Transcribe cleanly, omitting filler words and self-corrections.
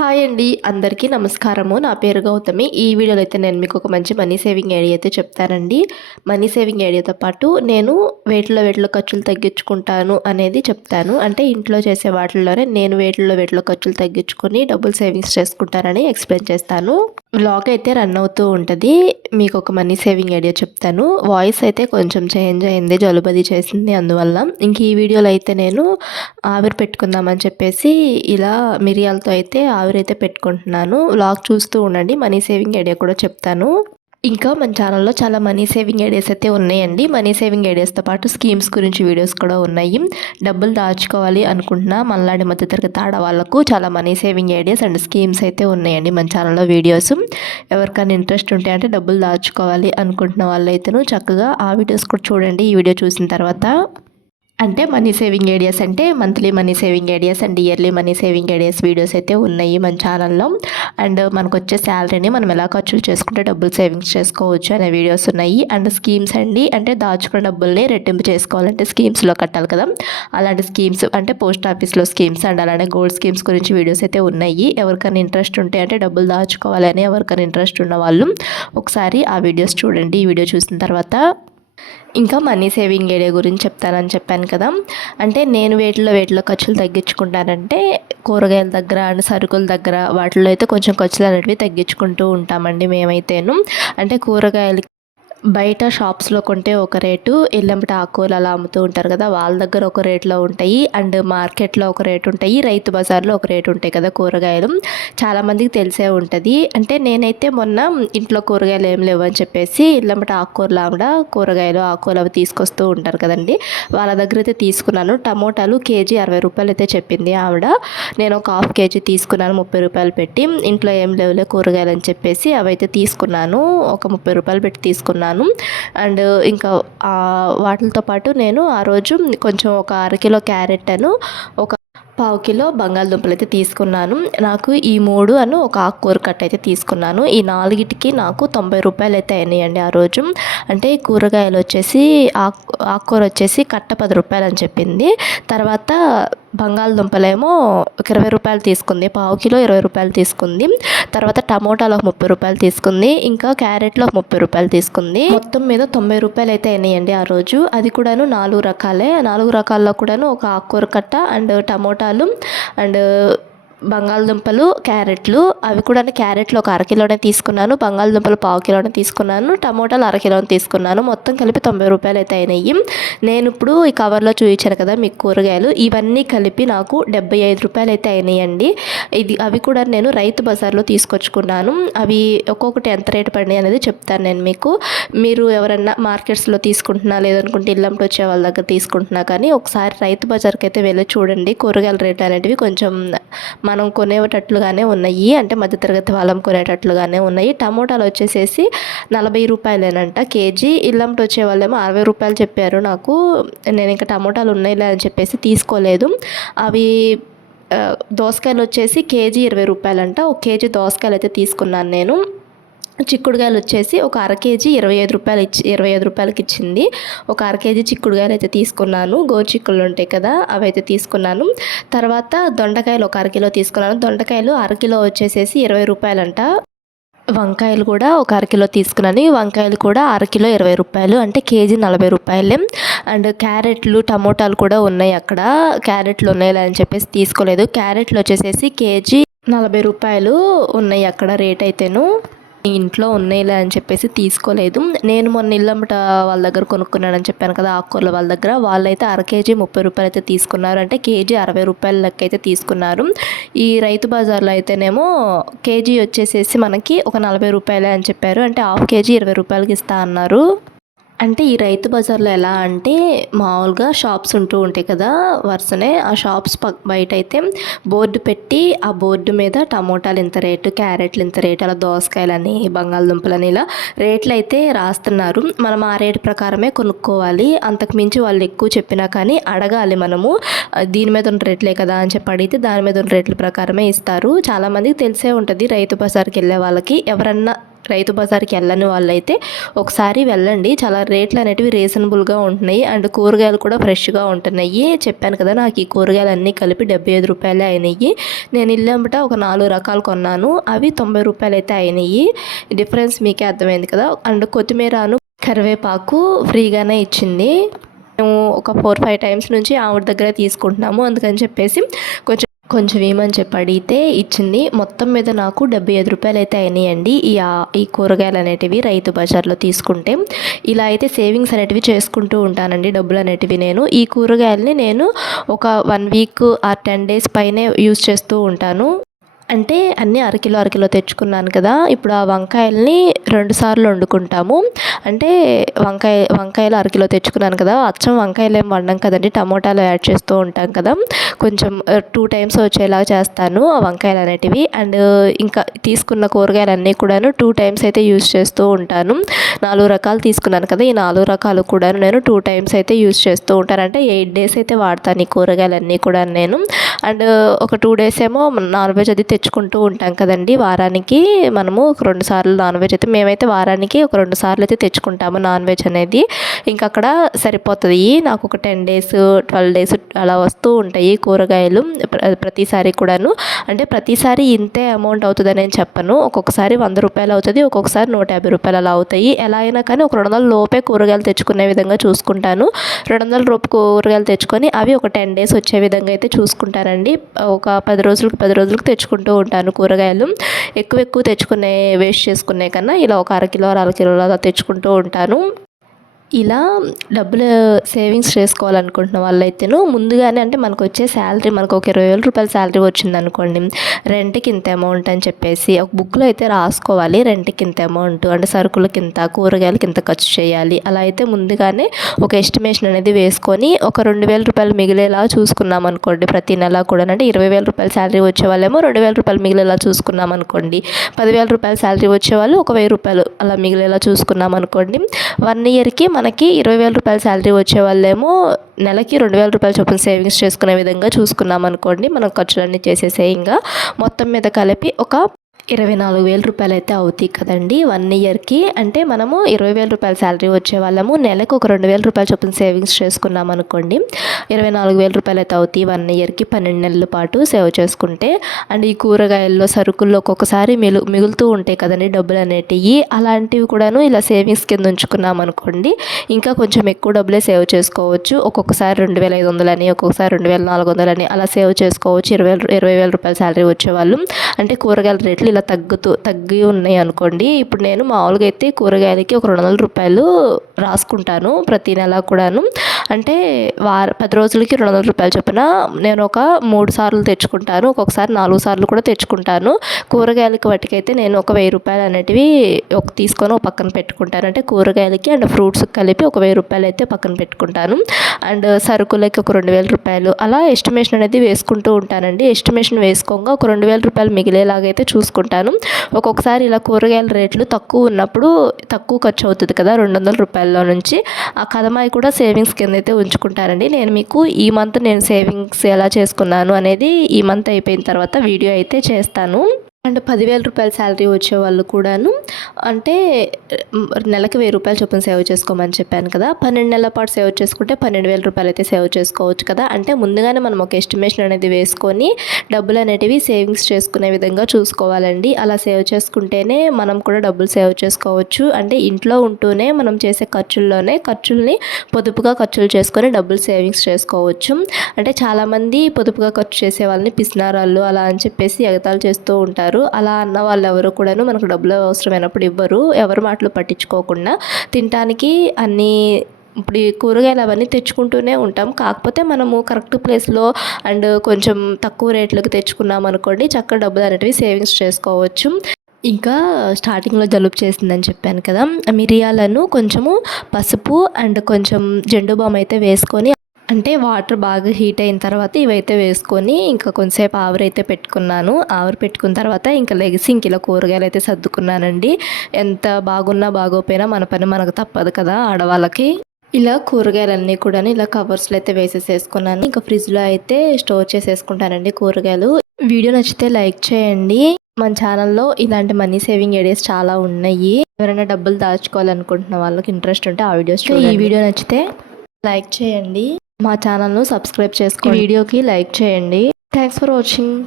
Hi అండి. అందరికీ నమస్కారము. నా పేరు గౌతమి. ఈ వీడియోలో అయితే నేను మీకు ఒక మంచి మనీ సేవింగ్ ఐడియా అయితే చెప్తానండి. మనీ సేవింగ్ ఐడియాతో పాటు నేను వేటిలో ఖర్చులు తగ్గించుకుంటాను అనేది చెప్తాను. అంటే ఇంట్లో చేసే వాటిల్లోనే నేను వేటిలో ఖర్చులు తగ్గించుకొని డబ్బులు సేవింగ్స్ చేసుకుంటానని ఎక్స్‌ప్లెయిన్ చేస్తాను. వ్లాగ్ అయితే రన్ అవుతూ ఉంటది. మీకు ఒక మనీ సేవింగ్ ఐడియా చెప్తాను. వాయిస్ అయితే కొంచెం చేంజ్ అయింది. జలుబది చేసింది అందువల్ల. ఇంక ఈ వీడియోలో అయితే నేను ఆవిరి పెట్టుకుందామని చెప్పేసి ఇలా మిరియాలతో అయితే ఆవిరైతే పెట్టుకుంటున్నాను. వ్లాగ్ చూస్తూ ఉండండి. మనీ సేవింగ్ ఐడియా కూడా చెప్తాను. ఇంకా మన ఛానల్‌లో చాలా మనీ సేవింగ్ ఐడియాస్ అయితే ఉన్నాయండి. మనీ సేవింగ్ ఐడియాస్‌తో పాటు స్కీమ్స్ గురించి వీడియోస్ కూడా ఉన్నాయి. డబ్బులు దాచుకోవాలి అనుకుంటున్న మనలాంటి మధ్యతరగతి ఆడవాళ్ళకు చాలా money saving ideas and schemes అయితే ఉన్నాయండి మన ఛానల్‌లో వీడియోస్. ఎవరికైనా ఇంట్రెస్ట్ ఉంటే అంటే డబ్బులు దాచుకోవాలి అనుకుంటున్న వాళ్ళైతేను చక్కగా ఆ వీడియోస్ కూడా చూడండి. ఈ వీడియో చూసిన తర్వాత. అంటే మనీ సేవింగ్ ఐడియాస్ అంటే monthly money saving ideas and yearly money saving ideas videos అయితే ఉన్నాయి మన ఛానల్లో. అండ్ మనకొచ్చే శాలరీని మనం ఎలా ఖర్చులు చేసుకుంటే డబ్బులు సేవింగ్స్ చేసుకోవచ్చు అనే వీడియోస్ ఉన్నాయి. అండ్ స్కీమ్స్ అండి, అంటే దాచుకున్న డబ్బుల్ని రెట్టింపు చేసుకోవాలంటే స్కీమ్స్లో కట్టాలి కదా, అలాంటి స్కీమ్స్ అంటే పోస్ట్ ఆఫీస్లో స్కీమ్స్ అండ్ అలానే గోల్డ్ స్కీమ్స్ గురించి వీడియోస్ అయితే ఉన్నాయి. ఎవరికైనా ఇంట్రెస్ట్ ఉంటే అంటే డబ్బులు దాచుకోవాలని ఎవరికైనా ఇంట్రెస్ట్ ఉన్న వాళ్ళు ఒకసారి ఆ వీడియోస్ చూడండి. ఈ వీడియో చూసిన తర్వాత ఇంకా మనీ సేవింగ్ ఐడియా గురించి చెప్తానని చెప్పాను కదా. అంటే నేను వేటిలో ఖర్చులు తగ్గించుకుంటానంటే కూరగాయల దగ్గర అండ్ సరుకుల దగ్గర వాటిల్లో అయితే కొంచెం ఖర్చులు అనేటివి తగ్గించుకుంటూ ఉంటామండి మేమైతేను. అంటే కూరగాయలు బయట షాప్స్లో కొంటే ఒక రేటు, ఎల్లంబట ఆకుకూరలు అలా అమ్ముతూ ఉంటారు కదా, వాళ్ళ దగ్గర ఒక రేట్లో ఉంటాయి. అండ్ మార్కెట్లో ఒక రేటు ఉంటాయి, రైతు బజార్లో ఒక రేటు ఉంటాయి కదా కూరగాయలు. చాలామందికి తెలిసే ఉంటుంది. అంటే నేనైతే మొన్న ఇంట్లో కూరగాయలు ఏం లేవు అని చెప్పేసి ఎల్లంబట ఆకుకూరలు ఆవిడ కూరగాయలు ఆకుకూరలు అవి తీసుకొస్తూ ఉంటారు కదండి, వాళ్ళ దగ్గర అయితే తీసుకున్నాను. టమోటాలు కేజీ 60 రూపాయలు అయితే చెప్పింది ఆవిడ. నేను ఒక హాఫ్ కేజీ తీసుకున్నాను 30 రూపాయలు పెట్టి. ఇంట్లో ఏం లేవులే కూరగాయలు అని చెప్పేసి అవైతే తీసుకున్నాను. ఒక 30 రూపాయలు పెట్టి తీసుకున్నాను. అండ్ ఇంకా వాటితో పాటు నేను ఆ రోజు కొంచెం ఒక అరకిలో క్యారెట్ అను ఒక పావు కిలో బంగాళదుంపలు అయితే తీసుకున్నాను. నాకు ఈ 3 ఒక ఆకుకూర కట్ట అయితే తీసుకున్నాను. ఈ 4టికి నాకు 90 రూపాయలు అయితే అయినాయండి ఆ రోజు. అంటే కూరగాయలు వచ్చేసి ఆకుకూర వచ్చేసి కట్ట 10 రూపాయలు అని చెప్పింది. తర్వాత బంగాళదుంపలేమో ఒక 20 రూపాయలు తీసుకుంది, పావు కిలో 20 రూపాయలు తీసుకుంది. తర్వాత టమోటాలు ఒక 30 రూపాయలు తీసుకుంది. ఇంకా క్యారెట్లు ఒక 30 రూపాయలు తీసుకుంది. మొత్తం మీద 90 రూపాయలు అయితే అయినాయండి ఆ రోజు. అది కూడాను 4 రకాలే. 4 రకాల్లో కూడాను ఒక ఆకుకూర కట్ట అండ్ టమోటాలు అండ్ బంగాళదుంపలు క్యారెట్లు, అవి కూడా క్యారెట్లు ఒక అరకిలోనే తీసుకున్నాను, బంగాళదుంపలు పావు కిలోనే తీసుకున్నాను, టమోటాలు అరకిలోనే తీసుకున్నాను. మొత్తం కలిపి 90 రూపాయలు అయితే అయినాయి. నేను ఇప్పుడు ఈ కవర్లో చూపించాను కదా మీకు కూరగాయలు, ఇవన్నీ కలిపి నాకు 75 రూపాయలు అయితే అయినాయండి. అవి కూడా నేను రైతు బజార్లో తీసుకొచ్చుకున్నాను. అవి ఒక్కొక్కటి ఎంత రేటు పడినాయి అనేది చెప్తాను నేను మీకు. మీరు ఎవరన్నా మార్కెట్స్లో తీసుకుంటున్నా లేదనుకుంటే ఇల్లంటి వచ్చే వాళ్ళ దగ్గర తీసుకుంటున్నా కానీ ఒకసారి రైతు బజార్కి అయితే వెళ్ళి చూడండి. కూరగాయల రేట్లు అనేటివి కొంచెం మనం కొనేటట్లుగానే ఉన్నాయి, అంటే మధ్యతరగతి వాళ్ళం కొనేటట్లుగానే ఉన్నాయి. టమోటాలు వచ్చేసేసి 40 రూపాయలేనంట కేజీ. ఇల్లంటి వచ్చే వాళ్ళేమో 60 రూపాయలు చెప్పారు నాకు. నేను ఇంకా టమోటాలు ఉన్నాయిలే అని చెప్పేసి తీసుకోలేదు. అవి దోసకాయలు వచ్చేసి కేజీ 20 రూపాయలంట. ఒక కేజీ దోసకాయలు అయితే తీసుకున్నాను నేను. చిక్కుడుగాయలు వచ్చేసి ఒక అర కేజీ 25 రూపాయలకి ఇచ్చింది. ఒక అర కేజీ చిక్కుడుగాయలు అయితే తీసుకున్నాను. గోరుచిక్కుళ్ళు ఉంటాయి కదా, అవి అయితే తీసుకున్నాను. తర్వాత దొండకాయలు ఒక అరకిలో తీసుకున్నాను. దొండకాయలు అరకిలో వచ్చేసేసి 20 రూపాయలంట. వంకాయలు కూడా ఒక అరకిలో తీసుకున్నాను. వంకాయలు కూడా అరకిలో 20 రూపాయలు, అంటే కేజీ 40 రూపాయలే. అండ్ క్యారెట్లు టమోటాలు కూడా ఉన్నాయి అక్కడ. క్యారెట్లు ఉన్నాయి అని చెప్పేసి తీసుకోలేదు. క్యారెట్లు వచ్చేసేసి కేజీ 40 రూపాయలు ఉన్నాయి అక్కడ రేట్ అయితేను. ఇంట్లో ఉన్నాయిలే అని చెప్పేసి తీసుకోలేదు. నేను మొన్న ఇల్లమ్మట వాళ్ళ దగ్గర కొనుక్కున్నానని చెప్పాను కదా ఆకుకూరల వాళ్ళ దగ్గర, వాళ్ళైతే అర కేజీ 30 రూపాయలు అయితే తీసుకున్నారు. అంటే కేజీ 60 రూపాయల లెక్క అయితే తీసుకున్నారు. ఈ రైతు బజార్లో అయితేనేమో కేజీ వచ్చేసేసి మనకి ఒక 40 రూపాయలే అని చెప్పారు. అంటే హాఫ్ కేజీ 20 రూపాయలకి ఇస్తా అన్నారు. అంటే ఈ రైతు బజార్లో ఎలా అంటే మామూలుగా షాప్స్ ఉంటూ ఉంటాయి కదా వరుసనే, ఆ షాప్స్ బయట అయితే బోర్డు పెట్టి ఆ బోర్డు మీద టమోటాలు ఇంత రేటు, క్యారెట్లు ఇంత రేటు, అలా దోసకాయలని బంగాళదుంపలని ఇలా రేట్లు అయితే రాస్తున్నారు. మనం ఆ రేటు ప్రకారమే కొనుక్కోవాలి. అంతకు మించి వాళ్ళు ఎక్కువ చెప్పినా కానీ అడగాలి మనము. దీని మీద ఉన్న రేట్లే కదా అని చెప్పి అడిగితే దాని మీద ఉన్న రేట్ల ప్రకారమే ఇస్తారు. చాలామందికి తెలిసే ఉంటుంది రైతు బజార్కి వెళ్ళే వాళ్ళకి. ఎవరన్నా రైతు బజార్కి వెళ్ళని వాళ్ళైతే ఒకసారి వెళ్ళండి. చాలా రేట్లు అనేటివి రీజనబుల్గా ఉంటున్నాయి అండ్ కూరగాయలు కూడా ఫ్రెష్గా ఉంటున్నాయి. చెప్పాను కదా, నాకు ఈ కూరగాయలు అన్నీ కలిపి 75 రూపాయలే అయినాయి. నేను ఇల్లంబట ఒక 4 రకాలు కొన్నాను, అవి 90 రూపాయలు అయితే అయినాయి. డిఫరెన్స్ మీకే అర్థమైంది కదా. అండ్ కొత్తిమీరను కరివేపాకు ఫ్రీగానే ఇచ్చింది. మేము ఒక 4-5 టైమ్స్ నుంచి ఆవిడ దగ్గర తీసుకుంటున్నాము, అందుకని చెప్పేసి కొంచెం ఏమని చెప్పి అడిగితే ఇచ్చింది. మొత్తం మీద నాకు 75 రూపాయలు అయితే అయినాయండి ఈ కూరగాయలు అనేటివి రైతు బజార్లో తీసుకుంటే. ఇలా అయితే సేవింగ్స్ అనేటివి చేసుకుంటూ ఉంటానండి డబ్బులు అనేటివి. ఈ కూరగాయలని నేను ఒక 1 వీక్ ఆర్ 10 డేస్ పైనే యూజ్ చేస్తూ ఉంటాను. అంటే అన్నీ అరకిలో తెచ్చుకున్నాను కదా, ఇప్పుడు ఆ వంకాయలని 2 సార్లు వండుకుంటాము. అంటే వంకాయలు అరకిలో తెచ్చుకున్నాను కదా, అచ్చం వంకాయలు ఏం వండం కదండి, టమోటాలు యాడ్ చేస్తూ ఉంటాం కదా, కొంచెం 2 టైమ్స్ వచ్చేలాగా చేస్తాను ఆ వంకాయలు అనేటివి. అండ్ ఇంకా తీసుకున్న కూరగాయలన్నీ కూడాను 2 టైమ్స్ అయితే యూజ్ చేస్తూ ఉంటాను. 4 రకాలు తీసుకున్నాను కదా, ఈ 4 రకాలు కూడా నేను 2 టైమ్స్ అయితే యూజ్ చేస్తూ ఉంటాను. అంటే 8 డేస్ అయితే వాడతాను ఈ కూరగాయలన్నీ కూడా నేను. అండ్ ఒక 2 డేస్ ఏమో నాన్ వెజ్ అది తెచ్చుకుంటూ ఉంటాం కదండి, వారానికి మనము ఒక 2 సార్లు నాన్ వెజ్ అయితే మేమైతే వారానికి ఒక 2 సార్లు అయితే తెచ్చుకుంటాము నాన్ వెజ్ అనేది. ఇంకా అక్కడ సరిపోతుంది నాకు ఒక 10 డేస్ 12 డేస్ అలా వస్తూ ఉంటాయి కూరగాయలు ప్రతిసారి కూడాను. అంటే ప్రతిసారి ఇంతే అమౌంట్ అవుతుంది అని చెప్పను, ఒక్కొక్కసారి 100 రూపాయలు అవుతుంది, ఒక్కొక్కసారి 150 రూపాయలు అలా అవుతాయి. ఎలా అయినా కానీ ఒక 200 లోపే కూరగాయలు తెచ్చుకునే విధంగా చూసుకుంటాను. 200 రూపాయలు కూరగాయలు తెచ్చుకొని అవి ఒక 10 డేస్ వచ్చే విధంగా అయితే చూసుకుంటానండి. ఒక 10 రోజులకు తెచ్చుకుంటూ ఉంటాను కూరగాయలు. ఎక్కువ తెచ్చుకునే వేస్ట్ చేసుకునే కన్నా ఇలా ఒక అరకిలో అలా తెచ్చుకుంటూ ఉంటాను. ఇలా డబ్బులు సేవింగ్స్ చేసుకోవాలనుకుంటున్న వాళ్ళైతేను ముందుగానే, అంటే మనకు వచ్చే శాలరీ, మనకు ఒక 20,000 రూపాయల శాలరీ వచ్చిందనుకోండి, రెంట్కి ఇంత అమౌంట్ అని చెప్పేసి ఒక బుక్లో అయితే రాసుకోవాలి. రెంట్కి ఇంత అమౌంట్, అంటే సరుకులకి ఇంత, కూరగాయలకి ఇంత ఖర్చు చేయాలి. అలా అయితే ముందుగానే ఒక ఎస్టిమేషన్ అనేది వేసుకొని ఒక 2,000 రూపాయలు మిగిలేలా చూసుకున్నాం అనుకోండి ప్రతి నెల కూడా. అంటే 20,000 రూపాయల శాలరీ వచ్చే వాళ్ళేమో 2,000 రూపాయలు మిగిలేలా చూసుకున్నాం అనుకోండి. 10,000 రూపాయల శాలరీ వచ్చేవాళ్ళు ఒక 1,000 రూపాయలు అలా మిగిలేలా చూసుకున్నాం అనుకోండి. 1 ఇయర్కి మనకి 20,000 రూపాయల శాలరీ వచ్చే వాళ్ళేమో నెలకి 2,000 రూపాయల చొప్పున సేవింగ్స్ చేసుకునే విధంగా చూసుకున్నాం అనుకోండి. మనం ఖర్చులన్నీ చేసేసేయంగా మొత్తం మీద కలిపి ఒక 24,000 రూపాయలు అయితే అవుతాయి కదండి 1 ఇయర్కి. అంటే మనము 20,000 రూపాయల శాలరీ వచ్చే వాళ్ళము నెలకు ఒక 2,000 రూపాయల చొప్పున సేవింగ్స్ చేసుకున్నాం అనుకోండి, 24,000 రూపాయలు అయితే అవుతాయి 1 ఇయర్కి, 12 నెలల పాటు సేవ్ చేసుకుంటే. అండ్ ఈ కూరగాయల్లో, సరుకుల్లో ఒక్కొక్కసారి మిగులుతూ ఉంటాయి కదండి డబ్బులు అనేటివి. అలాంటివి కూడాను ఇలా సేవింగ్స్ కింద ఉంచుకున్నాం అనుకోండి, ఇంకా కొంచెం ఎక్కువ డబ్బులే సేవ్ చేసుకోవచ్చు. ఒక్కొక్కసారి 2,500 అని, ఒక్కొక్కసారి 2,400 అని అలా సేవ్ చేసుకోవచ్చు 20,000 రూపాయల శాలరీ వచ్చేవాళ్ళు. అంటే కూరగాయల రేట్లు ఇలా తగ్గి ఉన్నాయి అనుకోండి. ఇప్పుడు నేను మామూలుగా అయితే కూరగాయలకి ఒక 200 రూపాయలు రాసుకుంటాను ప్రతి నెల కూడాను. అంటే 10 రోజులకి 200 రూపాయలు చొప్పున నేను ఒక 3 సార్లు తెచ్చుకుంటాను, ఒక్కొక్కసారి 4 సార్లు కూడా తెచ్చుకుంటాను. కూరగాయలకి వాటికైతే నేను ఒక 1,000 రూపాయలు అనేటివి తీసుకొని ఒక పక్కన పెట్టుకుంటాను. అంటే కూరగాయలకి అండ్ ఫ్రూట్స్కి కలిపి ఒక 1,000 రూపాయలు అయితే పక్కన పెట్టుకుంటాను. అండ్ సరుకులకి ఒక 2,000 రూపాయలు అలా ఎస్టిమేషన్ అనేది వేసుకుంటూ ఉంటానండి. ఎస్టిమేషన్ వేసుకోగా ఒక 2,000 రూపాయలు మిగిలేలాగైతే చూసుకుంటాను. ఒక్కొక్కసారి ఇలా కూరగాయల రేట్లు తక్కువ ఉన్నప్పుడు తక్కువ ఖర్చు అవుతుంది కదా 200 రూపాయల్లో నుంచి, ఆ కదమాయి కూడా సేవింగ్స్ కింద అయితే ఉంచుకుంటానండి. నేను మీకు ఈ మంత్ నేను సేవింగ్స్ ఎలా చేసుకున్నాను అనేది ఈ మంత్ అయిపోయిన తర్వాత వీడియో అయితే చేస్తాను. అండ్ 10,000 రూపాయల శాలరీ వచ్చేవాళ్ళు కూడాను, అంటే నెలకి 1,000 రూపాయలు చొప్పున సేవ్ చేసుకోమని చెప్పాను కదా, 12 నెలల పాటు సేవ్ చేసుకుంటే 12,000 రూపాయలు అయితే సేవ్ చేసుకోవచ్చు కదా. అంటే ముందుగానే మనం ఒక ఎస్టిమేషన్ అనేది వేసుకొని డబ్బులు అనేటివి సేవింగ్స్ చేసుకునే విధంగా చూసుకోవాలండి. అలా సేవ్ చేసుకుంటేనే మనం కూడా డబ్బులు సేవ్ చేసుకోవచ్చు. అంటే ఇంట్లో ఉంటూనే మనం చేసే ఖర్చుల్ని పొదుపుగా ఖర్చులు చేసుకొని డబ్బులు సేవింగ్స్ చేసుకోవచ్చు. అంటే చాలామంది పొదుపుగా ఖర్చు చేసే వాళ్ళని పిసినారాళ్ళు అలా అని చెప్పేసి ఎగతాళి చేస్తూ ఉంటారు. అలా అన్న వాళ్ళు ఎవరు కూడాను మనకు డబ్బులు అవసరమైనప్పుడు ఇవ్వరు. ఎవరి మాటలు పట్టించుకోకుండా తినడానికి అన్నీ ఇప్పుడు ఈ కూరగాయలు అవన్నీ తెచ్చుకుంటూనే ఉంటాం. కాకపోతే మనము కరెక్ట్ ప్లేస్లో అండ్ కొంచెం తక్కువ రేట్లకు తెచ్చుకున్నాం అనుకోండి, చక్కగా డబ్బులు అనేటివి సేవింగ్స్ చేసుకోవచ్చు. ఇంకా స్టార్టింగ్లో జలుబు చేసిందని చెప్పాను కదా, మిరియాలను కొంచెము పసుపు అండ్ కొంచెం జెండు బామ్ అయితే వేసుకొని, అంటే వాటర్ బాగా హీట్ అయిన తర్వాత ఇవైతే వేసుకొని ఇంకా కొంతసేపు ఆవిరైతే పెట్టుకున్నాను. ఆవిరి పెట్టుకున్న తర్వాత ఇంకా లెగిసి ఇంక ఇలా కూరగాయలు అయితే సర్దుకున్నానండి. ఎంత బాగున్నా బాగోపోయినా మన పని మనకు తప్పదు కదా ఆడవాళ్ళకి. ఇలా కూరగాయలన్నీ కూడా ఇలా కవర్స్లో అయితే వేసేసుకున్నాను. ఇంకా ఫ్రిడ్జ్లో అయితే స్టోర్ చేసేసుకుంటానండి కూరగాయలు. వీడియో నచ్చితే లైక్ చేయండి. మన ఛానల్లో ఇలాంటి మనీ సేవింగ్ ఐడియాస్ చాలా ఉన్నాయి. ఎవరైనా డబ్బులు దాచుకోవాలనుకుంటున్న వాళ్ళకి ఇంట్రెస్ట్ ఉంటే ఆ వీడియోస్ చూడండి. ఈ వీడియో నచ్చితే లైక్ చేయండి, మా ఛానల్ను సబ్స్క్రైబ్ చేసుకోండి, వీడియోకి లైక్ చేయండి. Thanks for watching.